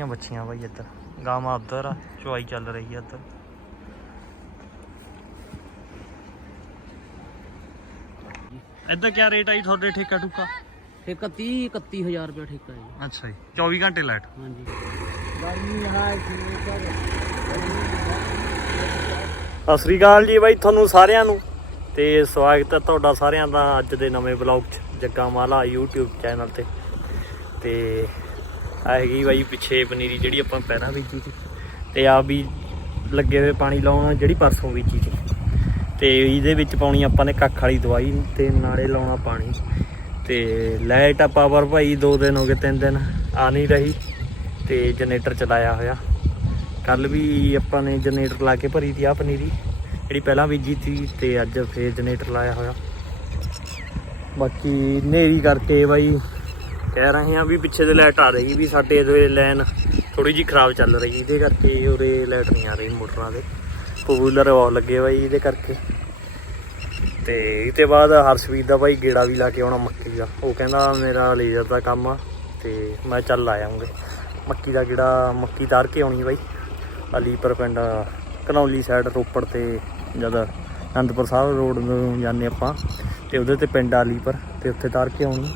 ਸਾਰੀਆਂ ਬੱਚੀਆਂ ਬਾਈ ਇੱਧਰ। ਗਾਵਾਂ ਉੱਧਰ ਆ ਚੁਆਈ ਚੱਲ ਰਹੀ ਆ ਇੱਧਰ। ਇੱਧਰ ਕੀ ਰੇਟ ਆਈ ਤੁਹਾਡੇ ਠੇਕਾ ਠੁਕਾ? ਠੇਕਾ 30 31000 ਰੁਪਏ ਠੇਕਾ ਹੈ ਅੱਛਾ ਜੀ 24 ਘੰਟੇ ਲਾਈਟ। ਹਾਂਜੀ। ਸਤਿ ਸ੍ਰੀ ਅਕਾਲ ਜੀ ਬਾਈ ਤੁਹਾਨੂੰ ਸਾਰਿਆਂ ਨੂੰ। ਤੇ ਸਵਾਗਤ ਹੈ ਤੁਹਾਡਾ ਸਾਰਿਆਂ ਦਾ ਅੱਜ ਦੇ ਨਵੇਂ ਬਲੌਗ 'ਚ ਜੱਗਾ ਮਾਲਾ YouTube ਚੈਨਲ ਤੇ। ਤੇ ਆ ਹੈਗੀ ਬਾਈ ਪਿੱਛੇ ਪਨੀਰੀ ਜਿਹੜੀ ਆਪਾਂ ਪਹਿਲਾਂ ਬੀਜੀ ਸੀ। ਤੇ ਆ ਵੀ ਲੱਗੇ ਹੋਏ ਪਾਣੀ ਲਾਉਣ ਜਿਹੜੀ ਪਰਸੋਂ ਬੀਜੀ ਸੀ। ਤੇ ਇਹਦੇ ਵਿੱਚ ਪਾਉਣੀ ਆਪਾਂ ਨੇ ਕੱਖ ਵਾਲੀ ਦਵਾਈ ਤੇ ਨਾਲੇ ਲਾਉਣਾ ਪਾਣੀ। ਤੇ ਲਾਈਟ ਆ ਪਾਵਰ ਭਾਈ 2 ਦਿਨ ਹੋ ਗਏ 3 ਦਿਨ ਆ ਨਹੀਂ ਰਹੀ। ਤੇ ਜਨਰੇਟਰ ਚਲਾਇਆ ਹੋਇਆ। ਕੱਲ ਵੀ ਆਪਾਂ ਨੇ ਜਨਰੇਟਰ ਲਾ ਕੇ ਭਰੀ ਤੀ ਆ ਪਨੀਰੀ, ਜਿਹੜੀ ਪਹਿਲਾਂ ਬੀਜੀ ਸੀ ਤੇ ਅੱਜ ਫੇਰ ਜਨਰੇਟਰ ਲਾਇਆ ਹੋਇਆ। ਬਾਕੀ ਨੇਰੀ ਕਰਕੇ ਬਾਈ ਕਹਿ ਰਹੇ ਹਾਂ ਵੀ ਪਿੱਛੇ ਦੇ ਲਾਈਟ ਆ ਰਹੀ ਵੀ ਸਾਡੇ ਇਹਦੇ ਲਾਈਨ ਥੋੜੀ ਜੀ ਖਰਾਬ ਚੱਲ ਰਹੀ, ਇਹਦੇ ਕਰਕੇ ਉਰੇ ਲਾਈਟ ਨਹੀਂ ਆ ਰਹੀ ਮੋਟਰਾਂ ਦੇ। ਪਪੂਲਰ ਬਹੁਤ ਲੱਗੇ ਬਾਈ ਇਹਦੇ ਕਰਕੇ। ਤੇ ਇਹ ਤੇ ਬਾਅਦ ਹਰਸ਼ਵੀਰ ਦਾ ਬਾਈ ਗੇੜਾ ਵੀ ਲਾ ਕੇ ਆਉਣਾ ਮੱਕੀ ਦਾ। ਉਹ ਕਹਿੰਦਾ ਮੇਰਾ ਲੇਜ਼ਰ ਦਾ ਕੰਮ ਆ ਤੇ ਮੈਂ ਚੱਲ ਆ ਆਉਂਗੇ ਮੱਕੀ ਦਾ ਗੇੜਾ ਮੱਕੀ ਤਾਰ ਕੇ ਆਉਣੀ ਬਾਈ। ਅਲੀਪੁਰ ਪਿੰਡ ਕਨੌਲੀ ਸਾਈਡ ਰੋਪੜ ਤੇ ਜਦ ਅਨੰਦਪੁਰ ਸਾਹਿਬ ਰੋਡ ਨੂੰ ਜਾਂਦੇ ਆਪਾਂ ਤੇ ਉਹਦੇ ਤੇ ਪਿੰਡ ਅਲੀਪੁਰ ਤੇ ਉੱਥੇ ਤਾਰ ਕੇ ਆਉਣੀ।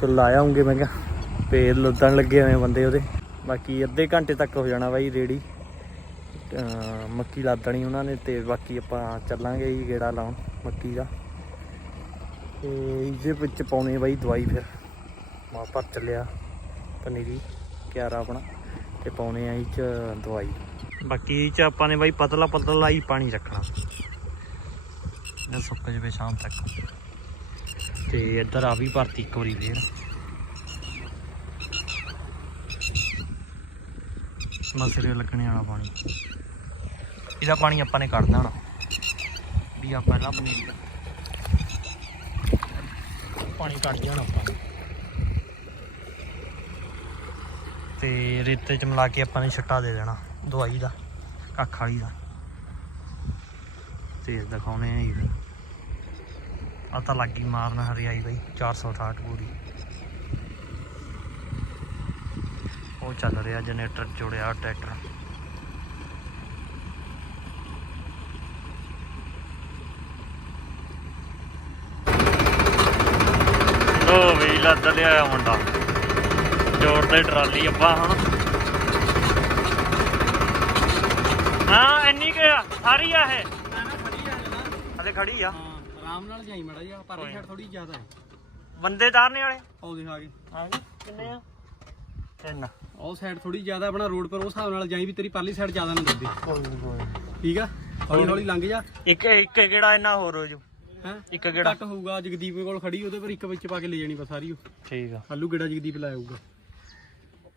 ਤੇ ਲਾ ਆਉਂਗੇ ਮੈਂ ਕਿਹਾ ਤੇ ਲੱਦਣ ਲੱਗੇ ਹੋਏ ਬੰਦੇ ਉਹਦੇ। ਬਾਕੀ ਅੱਧੇ ਘੰਟੇ ਤੱਕ ਹੋ ਜਾਣਾ ਬਾਈ ਰੇੜੀ। ਮੱਕੀ ਲਾਦਣੀ ਉਹਨਾਂ ਨੇ ਤੇ ਬਾਕੀ ਆਪਾਂ ਚੱਲਾਂਗੇ ਜੀ ਗੇੜਾ ਲਾਉਣ ਮੱਕੀ ਦਾ। ਤੇ ਇਹਦੇ ਵਿੱਚ ਪਾਉਣੇ ਬਾਈ ਦਵਾਈ ਫਿਰ। ਮਾ ਭਰ ਚੱਲਿਆ ਪਨੀਰੀ, ਕਿਆਰਾ ਆਪਣਾ। ਤੇ ਪਾਉਣੇ ਆ ਇਹ ਚ ਦਵਾਈ। ਬਾਕੀ ਇਹ ਚ ਆਪਾਂ ਨੇ ਬਾਈ ਪਤਲਾ ਪਤਲਾ ਹੀ ਪਾਣੀ ਰੱਖਣਾ। ਇਹ ਸੁੱਕ ਜਵੇ ਸ਼ਾਮ ਤੱਕ। ਤੇ ਇੱਧਰ ਆ ਵੀ ਭਰਤੀ ਇੱਕ ਵਾਰੀ ਫੇਰ। ਮਸਰੇ ਲੱਗਣੇ ਵਾਲਾ ਪਾਣੀ। ਇਹਦਾ ਪਾਣੀ ਆਪਾਂ ਨੇ ਕੱਢ ਦੇਣਾ। ਵੀ ਆ ਪਹਿਲਾਂ ਪਨੀਰ ਪਾਣੀ ਕੱਢ ਜਾਣਾ ਆਪਾਂ ਨੇ। ਤੇ ਰੇਤੇ ਚ ਮਿਲਾ ਕੇ ਆਪਾਂ ਨੇ ਛੱਟਾ ਦੇ ਦੇਣਾ, ਦਵਾਈ ਦਾ, ਕੱਖ ਵਾਲੀ ਦਾ। ਤੇ ਦਿਖਾਉਣੇ ਆ ਜੀ ਆ ਤਾਂ ਲੱਗੀ ਮਾਰਨ ਹਰਿਆਈ ਬਈ 468 ਪੂਰੀ। ਉਹ ਚੱਲ ਰਿਹਾ ਜਨਰੇਟਰ ਜੁੜਿਆ ਟਰੈਕਟਰ। ਲੋ ਵੀ ਲੱਦ ਲਿਆ ਮੁੰਡਾ। ਜੋੜਦੇ ਟਰਾਲੀ ਆਪਾਂ ਹੁਣ। ਹਾਂ ਇੰਨੀ ਕਿ ਆ, ਸਾਰੀ ਆ ਇਹ। ਹਲੇ ਖੜੀ ਆ? ਆਰਾਮ ਨਾਲ ਜਾਈ ਮੜਾ ਜਾ ਪਰ ਸਾਈਡ ਥੋੜੀ ਜ਼ਿਆਦਾ ਹੈ। ਬੰਦੇ ਤਾਰਨੇ ਵਾਲੇ? ਉਹ ਦੇਖ ਗਏ। ਆ ਗਏ? ਕਿੰਨੇ ਆ? ਤਿੰਨ। ਉਹ ਸਾਈਡ ਥੋੜੀ ਜ਼ਿਆਦਾ ਆਪਣਾ ਰੋਡ ਪਰ ਉਸ ਹਿਸਾਬ ਨਾਲ ਜਾਈ ਵੀ ਤੇਰੀ ਪਰਲੀ ਸਾਈਡ ਜ਼ਿਆਦਾ ਨਾ ਲੱਗੇ। ਕੋਈ ਕੋਈ ਠੀਕ ਆ? ਹੌਲੀ ਹੌਲੀ ਲੰਘ ਜਾ। ਇੱਕ ਇੱਕ ਕਿਹੜਾ ਇੰਨਾ ਹੋਰ ਹੋ ਜੂ? ਹੈ? ਇੱਕ ਕਿਹੜਾ? ਘੱਟ ਹੋਊਗਾ ਜਗਦੀਪ ਕੋਲ ਖੜੀ ਉਹਦੇ ਪਰ ਇੱਕ ਵਿੱਚ ਪਾ ਕੇ ਲੈ ਜਾਣੀ ਬਸ ਸਾਰੀ ਉਹ। ਠੀਕ ਆ। ਆਲੂ ਗੇੜਾ ਜਗਦੀਪ ਲਾਇਆ ਹੋਊਗਾ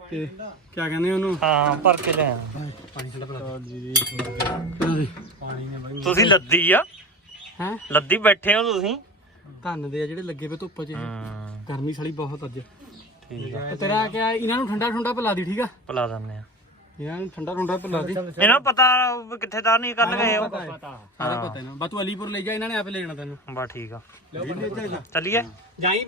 ਤੇ ਕੀ ਕਹਿੰਦੇ ਉਹਨੂੰ? ਹਾਂ ਭਰ ਕੇ ਲੈ ਆ। ਪਾਣੀ ਠੰਡਾ ਪਿਲਾ ਜੀ। ਪਾਣੀ ਨੇ ਬਾਈ ਤੁਸੀਂ ਲੱਦੀ ਆ? ਹੈ? ਲੱਦੀ ਬੈਠੇ ਹੋ ਤੁਸੀਂ? ਧੰਨ ਦੇ ਆ ਜਿਹੜੇ ਲੱਗੇ ਪਏ ਧੁੱਪ 'ਚ। ਇਹ। ਗਰਮੀ ਸਾਲੀ ਬਹੁਤ ਅੱਜ। ਠੀਕ ਆ। ਤੇ ਤੇਰਾ ਕਿਆ ਇਹਨਾਂ ਨੂੰ ਠੰਡਾ ਠੰਡਾ ਪਿਲਾ ਦੀ ਠੀਕ ਆ? ਪਲਾ ਦਿੰਦੇ ਆ। ਇਹਨਾਂ ਨੂੰ ਠੰਡਾ ਠੰਡਾ ਪਿਲਾ ਦੀ। ਇਹਨਾਂ ਨੂੰ ਪਤਾ ਵੀ ਕਿੱਥੇ ਤਾਰਨੀ ਕੱਲ ਗਏ ਹੋ। ਸਾਰਾ ਪਤਾ ਇਹਨਾਂ ਬਸ ਤੂੰ ਅਲੀਪੁਰ ਲੈ ਜਾ ਇਹਨਾਂ ਨੇ ਆਪੇ ਲੈ ਜਾਣਾ ਤੈਨੂੰ। ਬਾ ਠੀਕ ਆ। ਜਾਈ ਚੱਲੀਏ?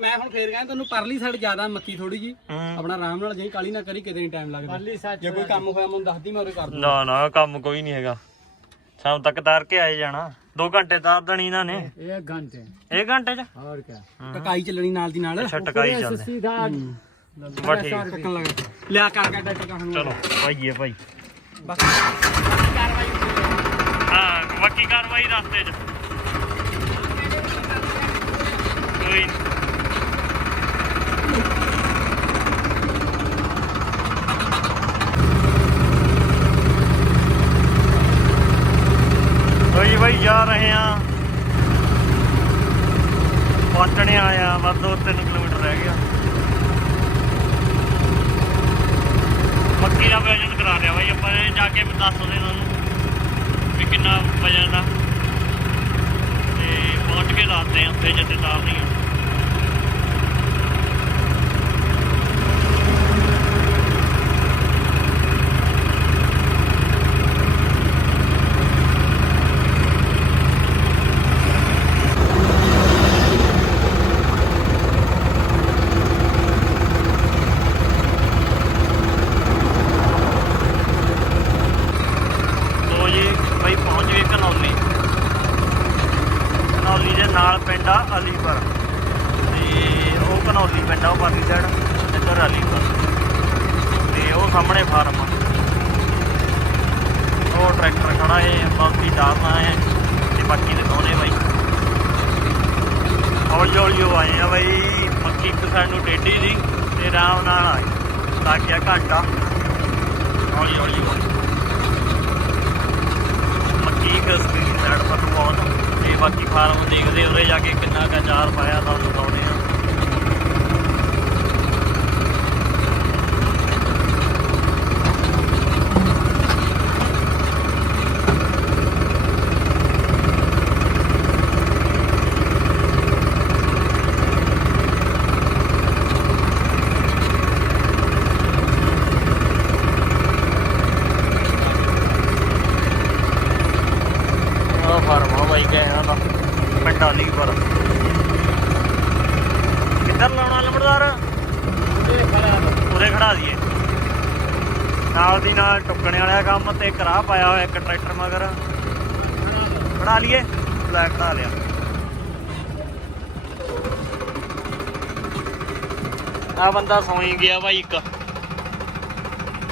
ਮੈਂ ਹੁਣ ਫੇਰ ਕਹਿੰਦਾ ਤੈਨੂੰ ਪਰਲੀ ਸਾਈਡ ਜ਼ਿਆਦਾ ਮੱਕੀ ਥੋੜੀ ਜੀ। ਆਪਣਾ ਆਰਾਮ ਨਾਲ ਜਾਈ ਕਾਲੀ ਨਾ ਕਰੀ ਕਿਤੇ ਨਹੀਂ ਟਾਈਮ ਲੱਗਦਾ। ਜੇ ਕੋਈ ਕੰਮ ਹੋਇਆ ਮੈਨੂੰ ਦੱਸਦੀ ਮੈਂ ਉਹਦੇ ਕਰ ਦੂੰ ਨਾ ਨਾ ਕੰਮ ਕੋਈ ਨਹੀਂ ਹੈਗਾ। ਸ਼ਾਮ ਤੱਕ ਤਾਰ ਕੇ ਆਏ ਜਾਣਾ। 2 ਘੰਟੇ ਤਾਰ ਦੇਣੀ ਇਹਨਾਂ ਨੇ। ਇਹ ਘੰਟੇ। ਇਹ ਘੰਟੇ ਚ? ਹੋਰ ਕੀ ਟਕਾਈ ਚੱਲਣੀ ਨਾਲ ਦੀ ਨਾਲ। ਛਟਕਾਈ ਚੱਲਦੇ। ਸਿੱਧਾ ਬਾ ਠੀਕ। ਆ। ਟੱਕਣ ਲੱਗਾ। ਲਿਆ ਕਰ ਕਰ ਟੱਕਾ ਹੁਣ। ਚਲੋ ਭਾਈਏ ਭਾਈ। ਬਾਕੀ ਕਾਰਵਾਈ ਹਾਂ। ਬਾਕੀ ਕਾਰਵਾਈ ਰਸਤੇ 'ਚ। ਕੋਈ ਹੌਲੀ ਹੌਲੀ ਉਹ ਆਏ ਆ ਬਈ ਮੱਕੀ ਇੱਕ ਸਾਈਡ ਨੂੰ ਟੇਢੀ ਦੀ ਤੇ ਆਰਾਮ ਨਾਲ ਆਏ। ਲੱਗ ਗਿਆ ਘੰਟਾ। ਹੌਲੀ ਹੌਲੀ ਉਹ ਮੱਕੀ ਇੱਕ ਸਪੀਡ ਸਾਈਡ ਪਰ ਨੂੰ ਬਹੁਤ। ਤੇ ਬਾਕੀ ਫਾਰਮ ਦੇਖਦੇ ਉਰੇ ਜਾ ਕੇ ਕਿੰਨਾ ਕੁ ਅਚਾਰ ਪਾਇਆ ਤੁਹਾਨੂੰ ਦਿਖਾਉਂਦੇ ਆ ਆ ਫਾਰਮ ਆ ਇਹਨਾਂ ਦਾ ਪਿੰਡਾਂ ਲਈ ਕਿੱਧਰ ਲਾਉਣਾ ਲੰਬੜਦਾਰ? ਉਰੇ ਖੜਾ ਦਈਏ ਨਾਲ ਦੀ ਨਾਲ ਟੁੱਕਣੇ ਵਾਲਾ ਕੰਮ ਤੇ ਕਰਾ ਪਾਇਆ ਹੋਇਆ, ਇੱਕ ਟਰੈਕਟਰ ਮਗਰ। ਖੜਾ ਲਈਏ ਲੈ ਖੜਾ ਲਿਆ। ਆ ਬੰਦਾ ਸੌਂ ਗਿਆ ਭਾਈ ਇੱਕ।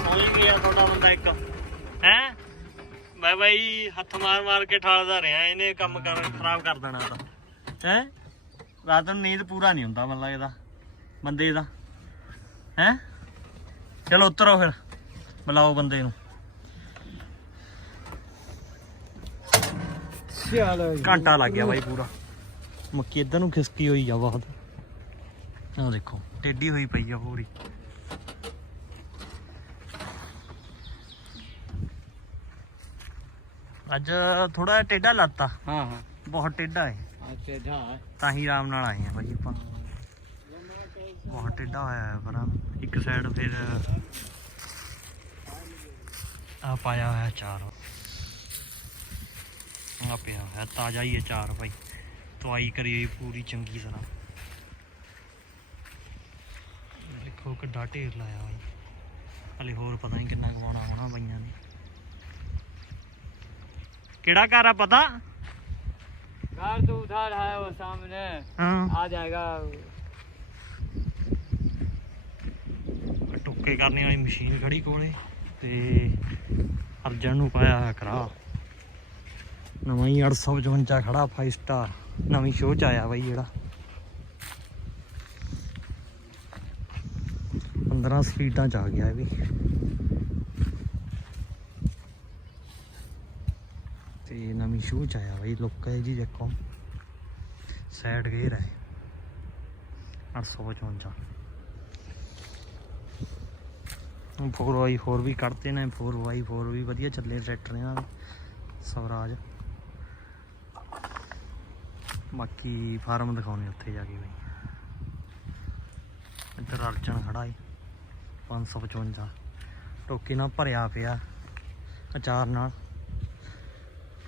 ਸੌਂ ਗਿਆ ਤੁਹਾਡਾ ਬੰਦਾ ਇੱਕ। ਮੈਂ ਬਾਈ ਹੱਥ ਮਾਰ ਮਾਰ ਕੇ ਠਾਲਦਾ ਰਿਹਾ ਇਹਨੇ ਕੰਮ ਕਰ ਖਰਾਬ ਕਰ ਦੇਣਾ ਤਾਂ। ਹੈ? ਰਾਤ ਨੂੰ ਨੀਂਦ ਪੂਰਾ ਨਹੀਂ ਹੁੰਦਾ ਮਤਲਬ ਇਹਦਾ ਬੰਦੇ ਦਾ। ਹੈ? ਚਲੋ ਉਤਰੋ ਫਿਰ ਬੁਲਾਓ ਬੰਦੇ ਨੂੰ। ਚਲੋ ਘੰਟਾ ਲੱਗ ਗਿਆ ਬਾਈ ਪੂਰਾ। ਮੱਕੀ ਇੱਧਰ ਨੂੰ ਖਿਸਕੀ ਹੋਈ ਆ ਬਹੁਤ। ਦੇਖੋ ਟੇਢੀ ਹੋਈ ਪਈ ਆ ਪੂਰੀ। ਅੱਜ ਥੋੜਾ ਟੇਢਾ ਲੱਤਾ ਹਾਂ ਹਾਂ। ਬਹੁਤ ਟੇਢਾ ਹੈ ਅੱਛਾ ਜਾ ਤਾਂ ਹੀ ਆਰਾਮ ਨਾਲ ਆਏ ਆ ਭਾਈ ਆਪਾਂ। ਬਹੁਤ ਟੇਢਾ ਹੋਇਆ ਹੈ ਪਰ ਇੱਕ ਸਾਈਡ ਫਿਰ ਆ ਪਾਇਆ ਹੋਇਆ ਚਾਰ। ਆ ਪਿਆ ਹੋਇਆ ਤਾਜ਼ਾ ਹੀ ਹੈ ਚਾਰ ਭਾਈ। ਤਵਾਈ ਕਰੀ ਪੂਰੀ ਚੰਗੀ ਤਰ੍ਹਾਂ। ਦੇਖੋ ਕਿੱਡਾ ਢੇਰ ਲਾਇਆ ਭਾਈ ਹਲੇ ਹੋਰ ਪਤਾ ਨਹੀਂ ਕਿੰਨਾ ਕਮਾਉਣਾ ਹੋਣਾ ਬਾਈਆਂ ਨੇ ਕਿਹੜਾ ਘਰ ਆ ਪਤਾ घर तो उधर है वो सामने ਹਾਂ आ जाएगा ਟੁੱਕੇ ਕਰਨੇ ਵਾਲੀ ਮਸ਼ੀਨ ਖੜੀ ਕੋਲੇ ਤੇ ਅਰਜਨ ਨੂੰ ਪਾਇਆ ਹੋਇਆ ਕਰਾ ਨਵਾਂ ਹੀ 855 ਖੜਾ 5 ਸਟਾਰ ਨਵੀਂ ਸ਼ੋਅ ਚ ਆਇਆ ਬਾਈ ਜਿਹੜਾ 15 ਸਪੀਡਾਂ ਚ ਆ ਗਿਆ ਇਹ ਵੀ ਤੇ ਨਵੀਂ ਸ਼ੋਅ ਚ ਆਇਆ ਬਾਈ ਲੁੱਕ ਹੈ ਜੀ ਦੇਖੋ। ਸਾਈਡ ਗੇਅਰ ਹੈ। 855 4x4 ਵੀ ਕੱਢਦੇ ਨੇ 4x4 ਵੀ ਵਧੀਆ ਚੱਲੇ ਟਰੈਕਟਰ ਨਾਲ ਸਵਰਾਜ। ਬਾਕੀ ਫਾਰਮ ਦਿਖਾਉਣੇ ਉੱਥੇ ਜਾ ਕੇ ਬਈ। ਇੱਧਰ ਅਰਜਨ ਖੜਾ ਏ 555 ਟੋਕੇ ਨਾਲ ਭਰਿਆ ਪਿਆ, ਅਚਾਰ ਨਾਲ।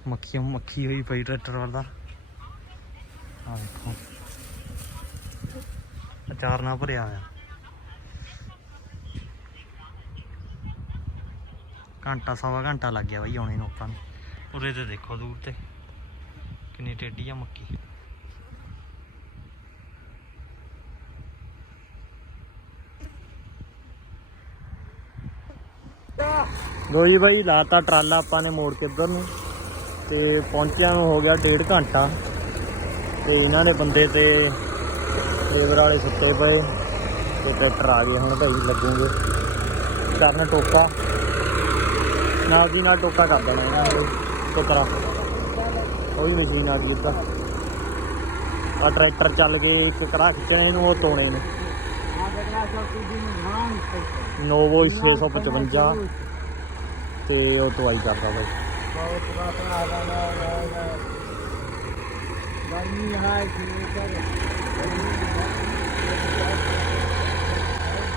ਮੱਖੀਆਂ ਮੱਖੀ ਹੋਈ ਪਈ ਟਰੈਕਟਰ ਵਾਲਾ ਆ ਦੇਖੋ ਅਚਾਰ ਨਾਲ ਭਰਿਆ ਆ ਘੰਟਾ, ਸਵਾ ਘੰਟਾ ਲੱਗ ਗਿਆ ਬਾਈ ਆਉਣੇ ਨੂੰ ਆਪਾਂ ਨੂੰ। ਉਰੇ ਤੇ ਦੇਖੋ ਦੂਰ ਤੇ। ਕਿੰਨੀ ਟੇਢੀ ਆ ਮੱਕੀ ਲੋ ਜੀ ਬਾਈ, ਲਾਤਾ ਟਰਾਲਾ ਆਪਾਂ ਨੇ ਮੋੜ ਕੇ ਇੱਧਰ ਨੂੰ। ਤੇ ਪਹੁੰਚਿਆ ਨੂੰ ਹੋ ਗਿਆ ਡੇਢ ਘੰਟਾ ਤੇ ਇਹਨਾਂ ਨੇ ਬੰਦੇ ਤੇ ਲੇਬਰ ਵਾਲੇ ਸੁੱਤੇ ਪਏ ਤੇ ਟਰੈਕਟਰ ਆ ਗਏ ਹੁਣ ਭਾਈ ਲੱਗੂਗੇ। ਕਰਨ ਟੋਕਾ। ਨਾਲ ਦੀ ਨਾਲ ਟੋਕਾ ਕਰ ਦੇਣਾ ਇਹਨਾਂ ਨੇ। ਟੋਕਰਾ। ਉਹੀ ਮਸ਼ੀਨ ਆ ਗਈ ਇੱਦਾਂ ਆ ਟਰੈਕਟਰ ਚੱਲ ਕੇ ਇੱਕ ਕੜਾ ਖਿੱਚਣੇ ਇਹਨੂੰ, ਉਹ ਤੋਣੇ ਨੇ। ਨੋਵੋ 655 ਤੇ ਉਹ ਦਵਾਈ ਕਰਦਾ ਬਾਈ गर्मी है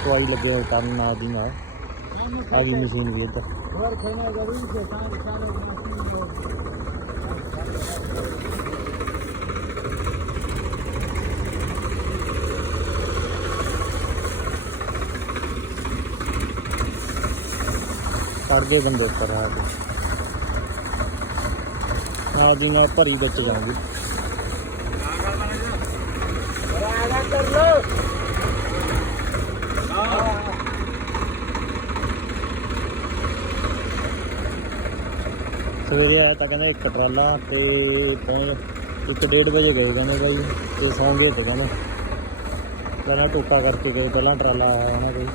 तो आई लगे काम ना आदि ना तो आज ही मशीन लेता। घर खाना ज़रूरी है सारे सारे मशीन कर दे बंदे ऊपर आगे ਹਾਜ਼ਰੀਆਂ ਭਰੀ ਵਿੱਚ ਜਾਣਗੇ ਸਵੇਰੇ ਆਇਆ ਤਾਂ ਕਹਿੰਦੇ ਇੱਕ ਟਰਾਲਾ ਤੇ ਇੱਕ ਡੇਢ ਵਜੇ ਗਏ ਕਹਿੰਦੇ ਭਾਈ ਤੇ ਸੌਂ ਗਏ ਕਹਿੰਦੇ। ਪਹਿਲਾਂ ਟੋਕਾ ਕਰਕੇ ਗਏ, ਪਹਿਲਾਂ ਟਰਾਲਾ ਆਇਆ ਉਹਨਾਂ ਕੋਈ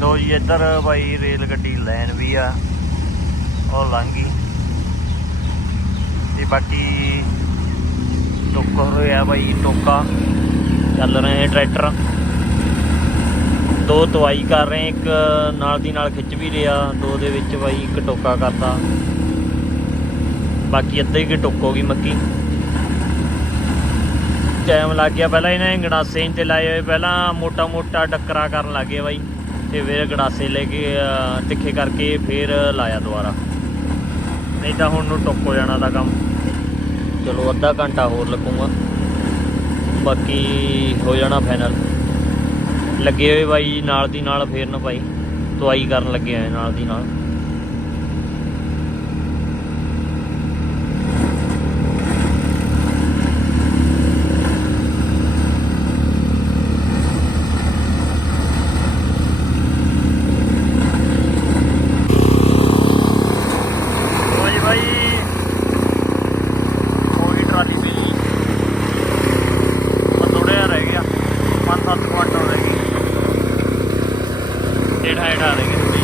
ਲੋ ਜੀ, ਇੱਧਰ ਬਾਈ ਰੇਲ ਗੱਡੀ ਲਾਈਨ ਵੀ ਆ। ਉਹ ਲੰਘ ਤੇ ਬਾਕੀ ਟੋਕਾ ਹੋਇਆ ਬਾਈ ਟੋਕਾ। ਚੱਲ ਰਹੇ ਟਰੈਕਟਰ। ਦੋ ਤਵਾਈ ਕਰ ਰਹੇ ਇੱਕ ਨਾਲ ਦੀ ਨਾਲ ਖਿੱਚ ਵੀ ਰਿਹਾ। ਦੋ ਦੇ ਵਿੱਚ ਬਾਈ ਇੱਕ ਟੋਕਾ ਕਰਤਾ। ਬਾਕੀ ਅੱਧੇ ਕਿ ਟੋਕੋਗੀ ਮੱਕੀ। ਟਾਈਮ ਲੱਗ ਗਿਆ। ਪਹਿਲਾਂ ਇਹਨਾਂ ਨੇ ਗੜਾਸੇ ਇੰਤੇ ਲਾਏ ਹੋਏ, ਪਹਿਲਾਂ ਮੋਟਾ ਮੋਟਾ ਟੱਕਰਾ ਕਰਨ ਲੱਗ ਗਿਆ ਬਾਈ। ਤੇ ਫਿਰ ਗੜਾਸੇ ਲੈ ਕੇ ਤਿੱਖੇ ਕਰਕੇ ਫਿਰ ਲਾਇਆ ਦੁਬਾਰਾ। ਨਹੀਂ ਤਾਂ ਹੁਣ ਨੂੰ ਟੁੱਕ ਹੋ ਜਾਣਾ ਦਾ ਕੰਮ। ਚਲੋ, ਅੱਧਾ ਘੰਟਾ ਹੋਰ ਲੱਗੂਗਾ। ਬਾਕੀ ਹੋ ਜਾਣਾ ਫਾਈਨਲ ਲੱਗੇ ਹੋਏ ਬਾਈ, ਨਾਲ ਦੀ ਨਾਲ ਫੇਰ ਨਾ ਭਾਈ ਤਵਾਈ ਕਰਨ ਲੱਗੇ ਹੋਏ, ਨਾਲ ਦੀ ਨਾਲ ਲਓ ਜੀ ਭਾਈ ਹੋ ਗਈ ਟਰਾਲੀ ਵੀ ਥੋੜਾ ਰਹਿ ਗਿਆ 5-7 ਕੁਆਂਟਲ ਰਹਿ ਗਈ ਡੇਢ ਹਾਈਟ ਆ ਰਹੀ ਹੈ ਥੋੜੀ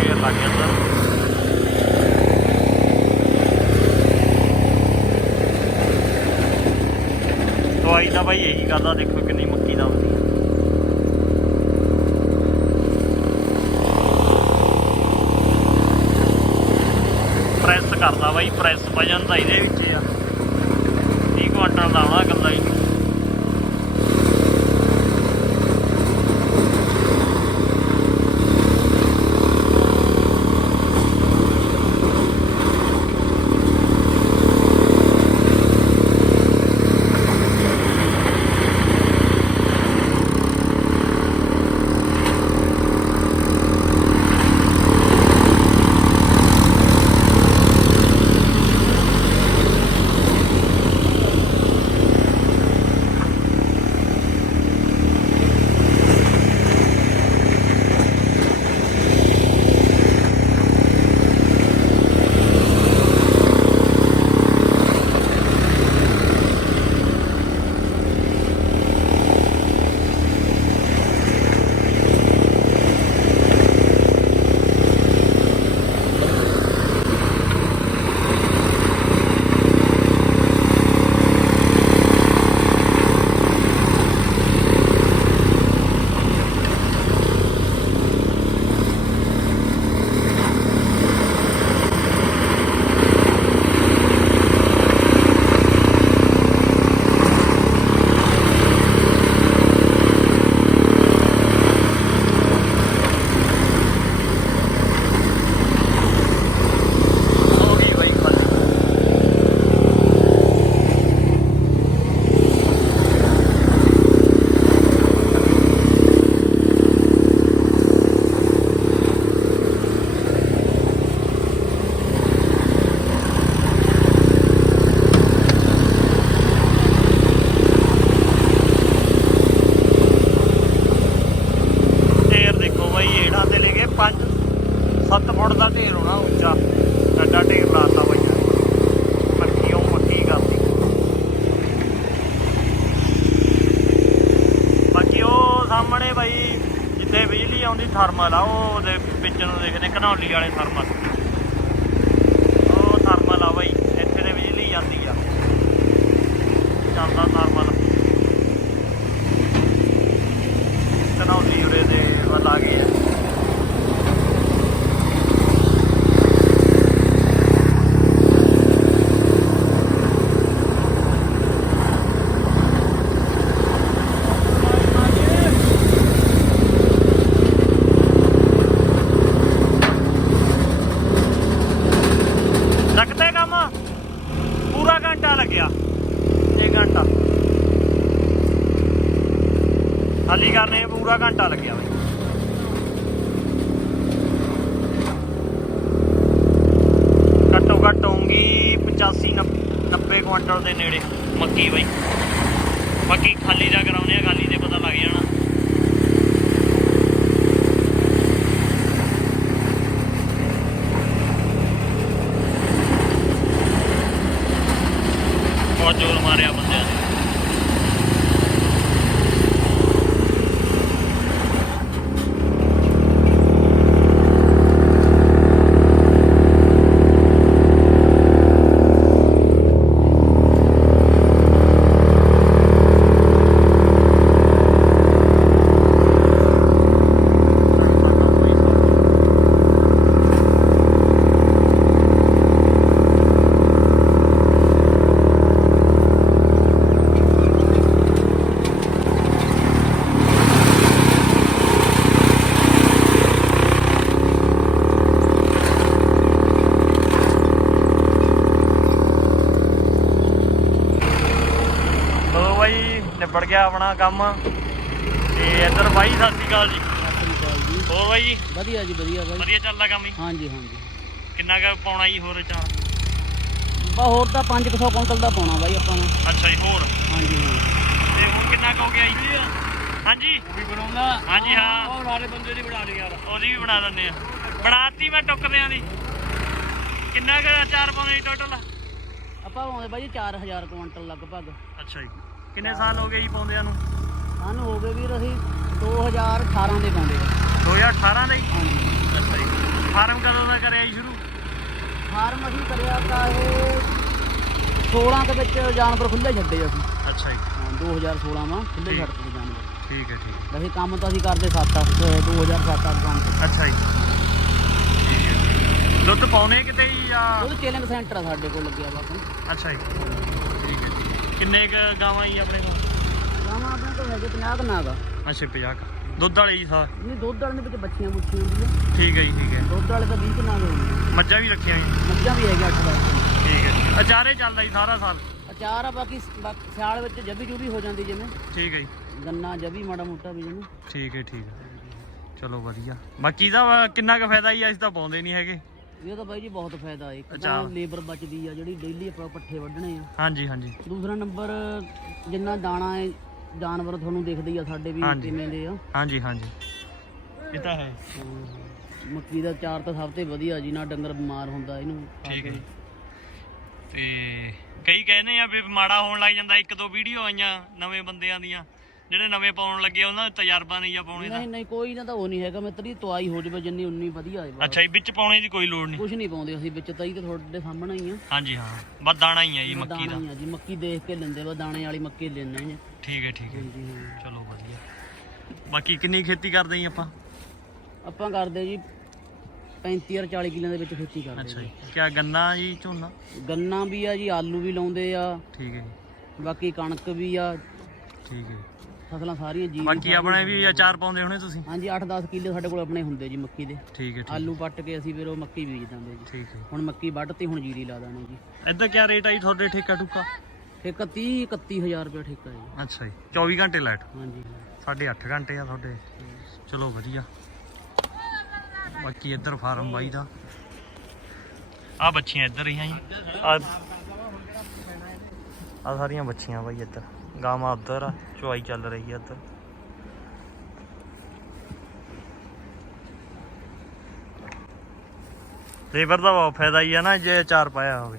ਇਹ ਲੱਗ ਗਿਆ ਅੰਦਰ ਦਵਾਈ ਤਾਂ ਭਾਈ ਇਹੀ ਕਰਦਾ ਦੇਖੋ ਕਿੰਨੀ ਮੱਕੀ ਦਾ ਹੁੰਦੀ ਹੈ ਪ੍ਰੈਸ ਕਰਦਾ ਬਾਈ ਪ੍ਰੈਸ ਵਜਨ ਦਾ ਇਹਦੇ ਵਿੱਚ। ਮੱਕੀ ਬਾਈ ਬਾਕੀ ਖਾਲੀ ਦਾ ਕਰਾਉਨੇ ਆ ਖਾਲੀ ਤੇ ਪਤਾ ਲੱਗ ਜਾਣਾ ਬਹੁਤ ਜ਼ੋਰ ਮਾਰਿਆ ਬੰਦਿਆਂ ਨੇ ਚਲੋ ਬਾਈ ਨਿਬੜ ਗਿਆ ਆਪਣਾ ਕੰਮ। ਤੇ ਇੱਧਰ ਬਾਈ ਸਤਿ ਸ਼੍ਰੀ ਅਕਾਲ ਜੀ। ਜੀ। ਹੋਰ ਬਾਈ ਜੀ? ਵਧੀਆ ਜੀ ਵਧੀਆ ਬਾਈ। ਵਧੀਆ ਚੱਲਦਾ ਕੰਮ ਜੀ? ਹਾਂਜੀ ਹਾਂਜੀ। ਕਿੰਨਾ ਕੁ ਪਾਉਣਾ ਜੀ ਹੋਰ ਚਾਰ ਬਾ ਹੋਰ ਤਾਂ 500 ਕੁਇੰਟਲ ਦਾ ਪਾਉਣਾ ਬਾਈ ਆਪਾਂ ਨੇ। ਅੱਛਾ ਜੀ ਹੋਰ? ਹਾਂਜੀ ਹਾਂ ਤੇ ਹੁਣ ਕਿੰਨਾ ਕੁ ਹੋ ਗਿਆ ਜੀ? ਹਾਂਜੀ? ਵੀ ਬਣਾਉਂਦਾ। ਹਾਂਜੀ, ਹਾਂ। ਉਹ ਵਾਲੇ ਬੰਦੇ ਦੀ ਬਣਾ ਲਈ ਯਾਰ। ਉਹਦੀ ਵੀ ਬਣਾ ਦਿੰਦੇ ਆ। ਬਣਾਤੀ ਮੈਂ ਟੁੱਕਦਿਆਂ ਦੀ। ਕਿੰਨਾ ਕੁ ਚਾਰ ਪਾਉਣੇ ਜੀ ਟੋਟਲ ਆਪਾਂ ਪਾਉਂਦੇ ਬਾਈ 4000 ਕੁਇੰਟਲ ਲਗਭਗ। ਅੱਛਾ ਜੀ। ਕਿੰਨੇ ਸਾਲ ਹੋ ਗਏ ਜੀ ਪਾਉਂਦਿਆਂ ਨੂੰ? ਸਾਨੂੰ ਹੋ ਗਏ ਵੀਰ ਅਸੀਂ 2018 ਦੇ ਪਾਉਂਦੇ ਆ। 2018 ਦਾ ਹਾਂਜੀ। ਅੱਛਾ ਜੀ। ਫਾਰਮ ਕਦੋਂ ਦਾ ਕਰਿਆ ਜੀ ਸ਼ੁਰੂ? ਫਾਰਮ ਅਸੀਂ ਕਰਿਆ ਤਾਂ ਇਹ 16 ਦੇ ਵਿੱਚ ਜਾਨਵਰ ਖੁੱਲੇ ਛੱਡੇ ਅਸੀਂ। ਅੱਛਾ ਜੀ। ਹਾਂ 2016 ਮਾ ਖੁੱਲੇ ਠੀਕ। ਛੱਡਦੇ ਜਾਨਵਰ। ਠੀਕ ਹੈ ਠੀਕ। ਵੈਸੇ ਕੰਮ ਤਾਂ ਅਸੀਂ ਕਰਦੇ 7 8 2007 8 ਕੰਮ। ਅੱਛਾ ਜੀ। ਠੀਕ ਹੈ। ਦੁੱਧ ਪਾਉਣੇ ਕਿਤੇ ਜੀ ਜਾਂ? ਉਹਦੇ ਚੇਲਿੰਗ ਸੈਂਟਰ ਆ ਸਾਡੇ ਕੋਲ ਲੱਗਿਆ ਵਾ। ਆਪਣਾ ਅੱਛਾ ਜੀ। ਕਿੰਨੇ ਕ ਗਾਵਾਂ ਜੀ ਆਪਣੇ ਕੋਲ? ਗਾਵਾਂ ਆਪਣੇ ਕੋਲ ਹੈਗੇ 50 ਕੁ ਨਾਗ। ਆ ਅੱਛਾ 50 ਕ। ਦੁੱਧ ਵਾਲੇ ਜੀ ਸਾ ਨਹੀਂ ਦੁੱਧ ਵਾਲੇ ਦੇ ਵਿੱਚ ਬੱਚੀਆਂ ਬੁੱਚੀਆਂ ਹੁੰਦੀਆਂ। ਠੀਕ ਹੈ ਜੀ ਠੀਕ ਹੈ। ਦੁੱਧ ਵਾਲੇ ਤਾਂ 20 ਕੁ ਨਾਗ ਹੋਣਗੇ। ਮੱਝਾਂ ਵੀ ਰੱਖੀਆਂ ਜੀ? ਮੱਝਾਂ ਵੀ ਹੈਗੀਆਂ 8 10 ਠੀਕ ਹੈ ਜੀ। ਅਚਾਰੇ ਚੱਲਦਾ ਜੀ ਸਾਰਾ ਸਾਲ? ਅਚਾਰ ਆ ਬਾਕੀ ਬਾਕੀ ਸਿਆਲ ਵਿੱਚ ਜਬੀ ਜੁਬੀ ਹੋ ਜਾਂਦੀ ਜਿਵੇਂ। ਠੀਕ ਹੈ ਜੀ। ਗੰਨਾ ਜਬੀ ਮਾੜਾ ਮੋਟਾ ਵੀ ਜਿਵੇਂ। ਠੀਕ ਹੈ ਠੀਕ ਹੈ। ਚਲੋ ਵਧੀਆ। ਬਾਕੀ ਦਾ ਵਾ ਕਿੰਨਾ ਕੁ ਫਾਇਦਾ ਜੀ ਅਸੀਂ ਤਾਂ ਪਾਉਂਦੇ ਨਹੀਂ ਹੈਗੇ। ਇਹ ਤਾਂ ਬਾਈ ਜੀ ਬਹੁਤ ਫਾਇਦਾ ਹੈ। ਇੱਕ ਤਾਂ। ਲੇਬਰ ਬਚਦੀ ਆ ਜਿਹੜੀ ਡੇਲੀ ਆਪਾਂ ਪੱਠੇ ਵੱਢਣੇ ਆ। ਹਾਂਜੀ ਹਾਂਜੀ। ਦੂਸਰਾ ਨੰਬਰ ਜਿੰਨਾ ਦਾਣਾ ਹੈ ਜਾਨਵਰ ਤੁਹਾਨੂੰ ਦਿਖਦੇ ਆ ਸਾਡੇ ਵੀ। ਕਿਵੇਂ ਦੇ ਆ। ਹਾਂਜੀ ਹਾਂਜੀ। ਇਹ ਤਾਂ ਹੈ। ਮੱਕੀ ਦਾ ਚਾਰ ਤਾਂ ਸਭ ਤੋਂ ਵਧੀਆ ਜੀ ਨਾ ਡੰਗਰ ਬਿਮਾਰ ਹੁੰਦਾ ਇਹਨੂੰ ਠੀਕ ਹੈ। ਤੇ ਕਈ ਕਹਿੰਦੇ ਆ ਵੀ ਮਾੜਾ ਹੋਣ ਲੱਗ ਜਾਂਦਾ ਇੱਕ ਦੋ ਵੀਡੀਓ ਆਈਆਂ ਨਵੇਂ ਬੰਦਿਆਂ ਦੀਆਂ। ਜਿਹੜੇ ਨਵੇਂ ਪਾਉਣ ਲੱਗੇ ਉਹਨਾਂ ਦਾ ਤਜਰਬਾ ਨਹੀਂ ਆ ਪਾਉਣੇ ਦਾ ਨਹੀਂ ਨਹੀਂ ਕੋਈ ਨਾ ਤਾਂ ਉਹ ਨਹੀਂ ਹੈਗਾ। ਮਿੱਤਰੀ ਤਵਾਈ ਹੋ ਜਾਵੇ ਜਿੰਨੀ ਉਨੀ ਵਧੀਆ ਹੈ ਅੱਛਾ ਜੀ ਵਿੱਚ ਪਾਉਣੇ ਦੀ ਕੋਈ ਲੋੜ ਨਹੀਂ? ਕੁਝ ਨਹੀਂ ਪਾਉਂਦੇ ਅਸੀਂ ਵਿੱਚ ਤਾਂ ਹੀ ਤੇ ਤੁਹਾਡੇ ਸਾਹਮਣੇ ਹੀ ਆ। ਹਾਂਜੀ ਹਾਂ। ਬਸ ਦਾਣਾ ਹੀ ਆ ਜੀ ਮੱਕੀ ਦਾਣਾ ਦਾ ਹੀ ਆ ਜੀ ਮੱਕੀ ਦੇਖ ਕੇ ਲੈਂਦੇ ਵਾ ਦਾਣੇ ਵਾਲੀ ਮੱਕੀ ਲੈਣੇ ਨੇ ਠੀਕ ਹੈ ਠੀਕ ਹੈ। ਹਾਂਜੀ ਹਾਂ। ਚਲੋ ਵਧੀਆ। ਬਾਕੀ ਕਿੰਨੀ ਖੇਤੀ ਕਰਦੇ ਜੀ ਆਪਾਂ? ਆਪਾਂ ਕਰਦੇ ਜੀ 35 ਔਰ 40 ਕਿੱਲਿਆਂ ਦੇ ਵਿੱਚ ਖੇਤੀ ਕਰਦੇ ਅੱਛਾ ਜੀ। ਜੀ। ਕਿਆ ਗੰਨਾ ਜੀ ਝੋਨਾ? ਗੰਨਾ ਵੀ ਆ ਜੀ ਆਲੂ ਵੀ ਲਾਉਂਦੇ ਆ। ਠੀਕ ਹੈ ਜੀ। ਬਾਕੀ ਕਣਕ ਵੀ ਆ। ਠੀਕ ਹੈ ਫਸਲਾਂ ਸਾਰੀਆਂ ਜੀ ਬਾਕੀ ਆਪਣੇ ਵੀ ਅਚਾਰ ਪਾਉਂਦੇ ਹੋਣੇ ਤੁਸੀਂ? ਹਾਂਜੀ 8-10 ਕਿੱਲੇ ਸਾਡੇ ਕੋਲ ਆਪਣੇ ਹੁੰਦੇ ਜੀ ਮੱਕੀ ਦੇ। ਠੀਕ ਹੈ ਠੀਕ ਆਲੂ ਪੱਟ ਕੇ ਅਸੀਂ ਫਿਰ ਉਹ ਮੱਕੀ ਬੀਜ ਦਿੰਦੇ ਜੀ। ਠੀਕ ਹੈ। ਹੁਣ ਮੱਕੀ ਵੱਢਤੀ ਹੁਣ ਜੀਰੀ ਲਾ ਦਾਂਗੇ ਜੀ। ਇੱਧਰ ਕਿਆ ਰੇਟ ਆਈ ਤੁਹਾਡੇ ਠੇਕਾ ਟੁੱਕਾ ਠੇਕਾ 30 31000 ਰੁਪਏ ਠੇਕਾ ਹੈ ਅੱਛਾ ਜੀ 24 ਘੰਟੇ ਲਾਈਟ? ਜੀ ਹਾਂਜੀ। ਸਾਡੇ 8 ਘੰਟੇ ਆ ਤੁਹਾਡੇ। ਚਲੋ ਵਧੀਆ। ਬਾਕੀ ਇੱਧਰ ਫਾਰਮ ਬਾਈ ਦਾ। ਆ ਬੱਚੀਆਂ ਇੱਧਰ ਹੀ ਆ ਜੀ। ਆ ਆ ਸਾਰੀਆਂ ਬੱਚੀਆਂ ਬਾਈ ਇੱਧਰ। ਗਾਵਾਂ ਉੱਧਰ ਆ ਚੁਆਈ ਚੱਲ ਰਹੀ ਆ ਇੱਧਰ ਲੇਬਰ ਦਾ ਬਹੁਤ ਫਾਇਦਾ ਹੀ ਆ ਨਾ ਜੇ ਅਚਾਰ ਪਾਇਆ ਹੋਵੇ।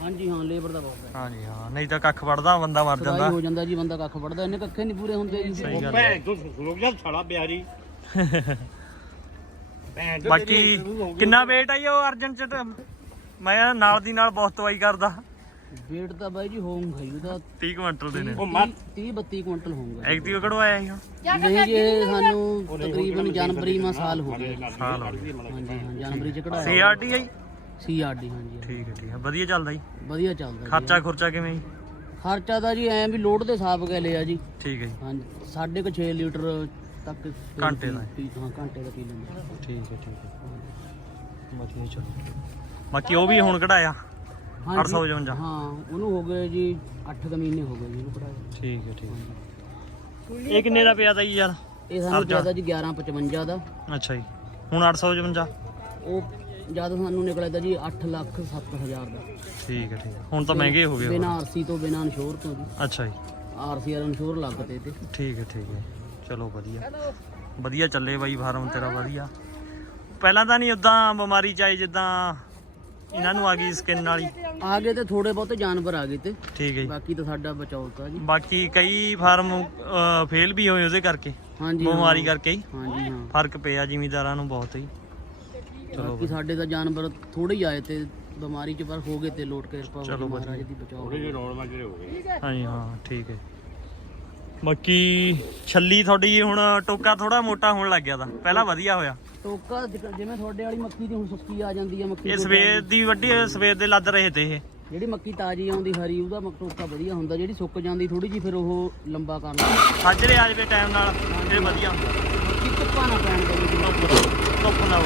ਹਾਂਜੀ ਹਾਂ ਲੇਬਰ ਦਾ ਬਹੁਤ ਹੈ ਹਾਂਜੀ ਹਾਂ ਨਹੀਂ ਤਾਂ ਕੱਖ ਵੜਦਾ ਬੰਦਾ ਮਰ ਸਦਾਈ ਜਾਂਦਾ। ਹੋ ਜਾਂਦਾ ਜੀ ਬੰਦਾ ਕੱਖ ਵੱਢਦਾ ਇਹਨੇ ਕੱਖੇ ਨਹੀਂ ਪੂਰੇ ਹੁੰਦੇ ਜੀ। ਸਹੀ ਗੱਲ ਹੈ ਤੂੰ ਰੁਕ ਜਾ ਸਾਲਾ ਬਿਆਰੀ ਭੈਣ ਬਾਕੀ। ਕਿੰਨਾ weight ਆ ਜੀ ਉਹ ਅਰਜਨ ਚ ਤਾਂ? ਮੈਂ ਨਾਲ ਦੀ ਨਾਲ ਬਹੁਤ ਦਵਾਈ ਕਰਦਾ। ਵੇਟ ਤਾਂ ਬਾਈ ਜੀ ਹੋਊਗਾ ਹੀ ਉਹਦਾ 30 ਕੁਇੰਟਲ ਦੇ ਨੇ। ਉਹ ਮੱਤ 30 32 ਕੁਇੰਟਲ ਹੋਊਗਾ ਐਕਟਿਵ ਕਢਵਾਇਆ ਸੀ ਹੁਣ। ਨਹੀਂ ਜੀ ਇਹ ਸਾਨੂੰ ਤਕਰੀਬਨ ਜਨਵਰੀ ਮਾ ਸਾਲ ਹੋ ਗਿਆ। ਸਾਲ ਹੋ ਗਿਆ। ਹਾਂਜੀ ਹਾਂ ਜਨਵਰੀ ਚ ਕਢਾਇਆ ਸੀਆਰਟੀ ਆਈ ਸੀਆਰਡੀ ਹਾਂਜੀ ਠੀਕ ਹੈ ਠੀਕ ਹੈ। ਵਧੀਆ ਚੱਲਦਾ ਜੀ। ਵਧੀਆ ਚੱਲਦਾ ਜੀ। ਖਰਚਾ ਖੁਰਚਾ ਕਿਵੇਂ ਜੀ? ਖਰਚਾ ਤਾਂ ਜੀ ਐਂ ਵੀ ਲੋਡ ਦੇ ਹਿਸਾਬ ਕੇ ਲਿਆ ਜੀ। ਠੀਕ ਹੈ ਜੀ। ਹਾਂਜੀ ਸਾਢੇ ਕੁ 6 ਲੀਟਰ ਤੱਕ ਘੰਟੇ ਦਾ। ਪੀ- ਹਾਂ ਘੰਟੇ ਦਾ ਪੀ ਲੈਂਦੇ। ਠੀਕ ਹੈ ਠੀਕ ਹੈ। ਵਧੀਆ ਚਲੋ ਬਾਕੀ ਉਹ ਵੀ ਹੁਣ ਕਢਾਇਆ। ਹਾਂਜੀ। 855 ਹਾਂ ਉਹਨੂੰ ਹੋ ਗਏ ਜੀ 8 ਕੁ ਮਹੀਨੇ ਹੋ ਗਏ ਜੀ ਉਹਨੂੰ ਕਢਾਇਆ ਠੀਕ ਹੈ ਠੀਕ ਹੈ। ਇਹ ਕਿੰਨੇ ਦਾ ਪਿਆ ਤਾ ਜੀ ਯਾਰ? ਇਹ ਸਾਨੂੰ ਅਰਜਾ। ਜ਼ਿਆਦਾ ਜੀ 1155 ਦਾ। ਅੱਛਾ ਜੀ। ਹੁਣ 855 ਉਹ ਜਦ ਸਾਨੂੰ ਨਿਕਲਿਆ ਤਾਂ ਜੀ 8 ਲੱਖ 7000 ਦਾ। ਠੀਕ ਹੈ ਠੀਕ ਹੈ। ਹੁਣ ਤਾਂ ਮਹਿੰਗੇ ਹੋ ਗਏ ਬਿਨਾ ਹੋਰ। ਆਰਸੀ ਤੋਂ ਬਿਨਾ ਇੰਸ਼ੋਰ ਤੋਂ ਜੀ। ਅੱਛਾ ਜੀ। ਆਰਸੀ ਵਾਲਾ ਇੰਸ਼ੋਰ ਲੱਗ ਤੇ ਤੇ। ਠੀਕ ਹੈ ਠੀਕ ਹੈ। ਚਲੋ ਵਧੀਆ। ਵਧੀਆ ਚੱਲੇ ਬਾਈ ਫਾਰਮ ਤੇਰਾ ਵਧੀਆ। ਪਹਿਲਾਂ ਤਾਂ ਨਹੀਂ ਉਦਾਂ ਬਿਮਾਰੀ ਚਾਈ ਜਿੱਦਾਂ ਇਹਨਾਂ ਨੂੰ ਆ ਗਈ ਸਕਿਨ ਵਾਲੀ। ਆ ਗਏ ਤੇ ਥੋੜੇ ਬਹੁਤੇ ਜਾਨਵਰ ਆ ਗਏ ਤੇ। ਠੀਕ ਹੈ ਜੀ। ਬਾਕੀ ਤਾਂ ਸਾਡਾ ਬਚਾਓ ਤਾ ਜੀ। ਬਾਕੀ ਕਈ ਫਾਰਮ ਫੇਲ ਵੀ ਹੋਏ ਉਹਦੇ ਕਰਕੇ। ਹਾਂਜੀ। ਬਿਮਾਰੀ ਕਰਕੇ ਹੀ। ਹਾਂਜੀ ਹਾਂ। ਫ਼ਰਕ ਪਿਆ ਜ਼ਿਮੀਦਾਰਾਂ ਨੂੰ ਬਹੁਤ ਹੀ। ਚਲੋ ਬਾਕੀ ਸਾਡੇ ਤਾਂ ਜਾਨਵਰ ਥੋੜੇ ਹੀ ਆਏ ਤੇ ਬਿਮਾਰੀ ਚ ਪਰ ਹੋ ਗਏ ਤੇ ਲੋਟ ਕੇ ਹੋਈ ਮਹਾਰਾਜ ਦੀ ਬਚਾਓ ਥੋੜੇ ਜਿਹੇ ਰੌਲ ਮਾਜਰੇ ਹੋ ਗਏ। ਹਾਂਜੀ ਹਾਂ ਠੀਕ ਹੈ। ਬਾਕੀ ਛੱਲੀ ਤੁਹਾਡੀ ਹੁਣ ਟੋਕਾ ਥੋੜਾ ਮੋਟਾ ਹੋਣ ਲੱਗ ਗਿਆ ਤਾਂ। ਪਹਿਲਾਂ ਵਧੀਆ ਹੋਇਆ। ਟੋਕਾ ਜਿ- ਜਿਵੇਂ ਤੁਹਾਡੇ ਵਾਲੀ ਮੱਕੀ ਦੀ ਹੁਣ ਸੁੱਕੀ ਆ ਜਾਂਦੀ ਆ ਮੱਕੀ ਇਹ ਤੋਂ ਸਵੇਰ ਦੀ ਵੱਡੀ ਸਵੇਰ ਦੇ ਲੱਦ ਰਹੇ ਤੇ ਇਹ। ਜਿਹੜੀ ਮੱਕੀ ਤਾਜੀ ਆਉਂਦੀ ਹਰੀ ਉਹਦਾ ਮੱਕ ਟੋਕਾ ਵਧੀਆ ਹੁੰਦਾ ਜਿਹੜੀ ਸੁੱਕ ਜਾਂਦੀ ਥੋੜੀ ਜੀ ਫਿਰ ਉਹ ਲੰਬਾ ਕਰਨਾ ਸਾਜਰੇ ਆ ਜਵੇ ਟਾਈਮ ਨਾਲ ਇਹ ਵਧੀਆ ਹੁੰਦਾ। ਮੱਕੀ ਧੁੱਪਾਂ ਨਾ ਪੈਣ ਦੇ ਵਿੱਚ ਧੁੱਪ ਧੁੱਪ ਨਾਲ।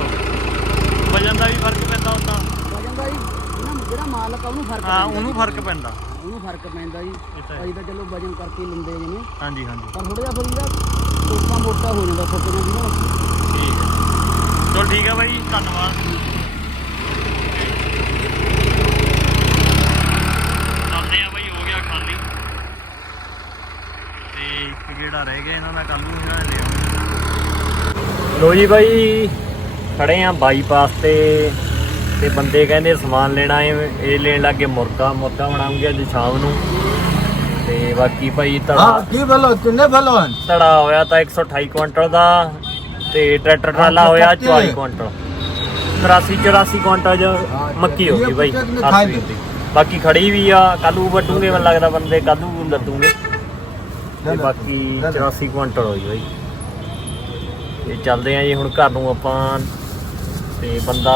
ਵਜਨ ਦਾ ਵੀ ਫ਼ਰਕ ਪੈਂਦਾ ਹੁੰਦਾ। ਵਜਨ ਦਾ ਜੀ ਇਹਨਾਂ ਜਿਹੜਾ ਮਾਲਕ ਆ ਉਹਨੂੰ ਫ਼ਰਕ ਹਾਂ ਪੈਂਦਾ। ਉਹਨੂੰ ਫ਼ਰਕ ਪੈਂਦਾ। ਉਹਨੂੰ ਫ਼ਰਕ ਪੈਂਦਾ ਜੀ। ਇਹ ਤਾਂ ਹੈ। ਅਸੀਂ ਤਾਂ ਚਲੋ ਵਜਨ ਕਰਕੇ ਲੈਂਦੇ ਜਿਵੇਂ। ਹਾਂਜੀ ਹਾਂਜੀ। ਪਰ ਥੋੜਾ ਜਿਹਾ ਫਿਰ ਇਹਦਾ ਟੋਕਾ ਮੋਟਾ ਹੋ ਜਾਂਦਾ ਸੁੱਕ ਜਾਂਦੀ ਨਾ ਮੱਕੀ ਠੀਕ ਹੈ। ਚਲੋ ਠੀਕ ਹੈ ਬਾਈ ਧੰਨਵਾਦ। ਚੱਲਦੇ ਆ ਬਾਈ ਹੋ ਗਿਆ ਖਾਲੀ। ਤੇ ਇੱਕ ਜਿਹੜਾ ਰਹਿ ਗਿਆ ਇਹਨਾਂ ਦਾ ਕੱਲ ਨੂੰ ਇਹਨਾਂ ਨੇ ਲੋ ਜੀ ਬਾਈ ਖੜੇ ਆ ਬਾਈਪਾਸ ਤੇ। ਤੇ ਬੰਦੇ ਕਹਿੰਦੇ ਸਮਾਨ ਲੈਣਾ ਏ ਇਹ ਲੈਣ ਲੱਗ ਲੱਗੇ ਮੁਰਗਾ ਮੁਰਗਾ ਬਣਾਉਂਗੇ ਅੱਜ ਸ਼ਾਮ ਨੂੰ। ਤੇ ਬਾਕੀ ਭਾਈ ਤੜਾ ਕੀ ਭਲੋ ਕਿੰਨੇ ਭਲੋ ਹਨ? ਤੜਾ ਹੋਇਆ ਤਾਂ 128 ਕੁਇੰਟਲ ਦਾ ਤੇ ਟਰੈਕਟਰ ਟਰਾਲਾ ਹੋਇਆ 44 ਕੁਇੰਟਲ। 83 84 ਕੁਇੰਟਲ ਜ ਮੱਕੀ ਹੋ ਗਈ ਬਾਈ ਦੀ। ਬਾਕੀ ਖੜੀ ਵੀ ਆ ਕੱਲੂ ਵੱਟੂਗੇ ਮੈਨੂੰ ਲੱਗਦਾ ਬੰਦੇ ਕੱਲੂ ਲੱਦੂਗੇ ਤੇ ਬਾਕੀ 84 ਕੁਇੰਟਲ ਹੋਈ ਬਾਈ। ਤੇ ਚੱਲਦੇ ਆ ਜੀ ਹੁਣ ਘਰ ਨੂੰ ਆਪਾਂ। ਤੇ ਬੰਦਾ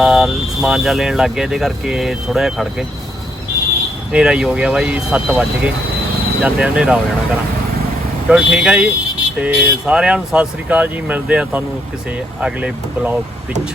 ਸਮਾਨ ਜਾ ਲੈਣ ਲੱਗ ਗਿਆ ਇਹਦੇ ਕਰਕੇ ਥੋੜਾ ਜਿਹਾ ਖੜ ਕੇ। ਹਨੇਰਾ ਹੀ ਹੋ ਗਿਆ ਬਾਈ 7 ਵੱਜ ਗਏ। ਜਾਂਦੇ ਆ ਹਨੇਰਾ ਹੋ ਜਾਣਾ ਘਰਾਂ। ਚਲ ਠੀਕ ਹੈ ਜੀ। ਤੇ ਸਾਰਿਆਂ ਨੂੰ ਸਤਿ ਸ੍ਰੀ ਅਕਾਲ ਜੀ ਮਿਲਦੇ ਆ ਤੁਹਾਨੂੰ ਕਿਸੇ ਅਗਲੇ ਬਲੌਗ ਵਿੱਚ।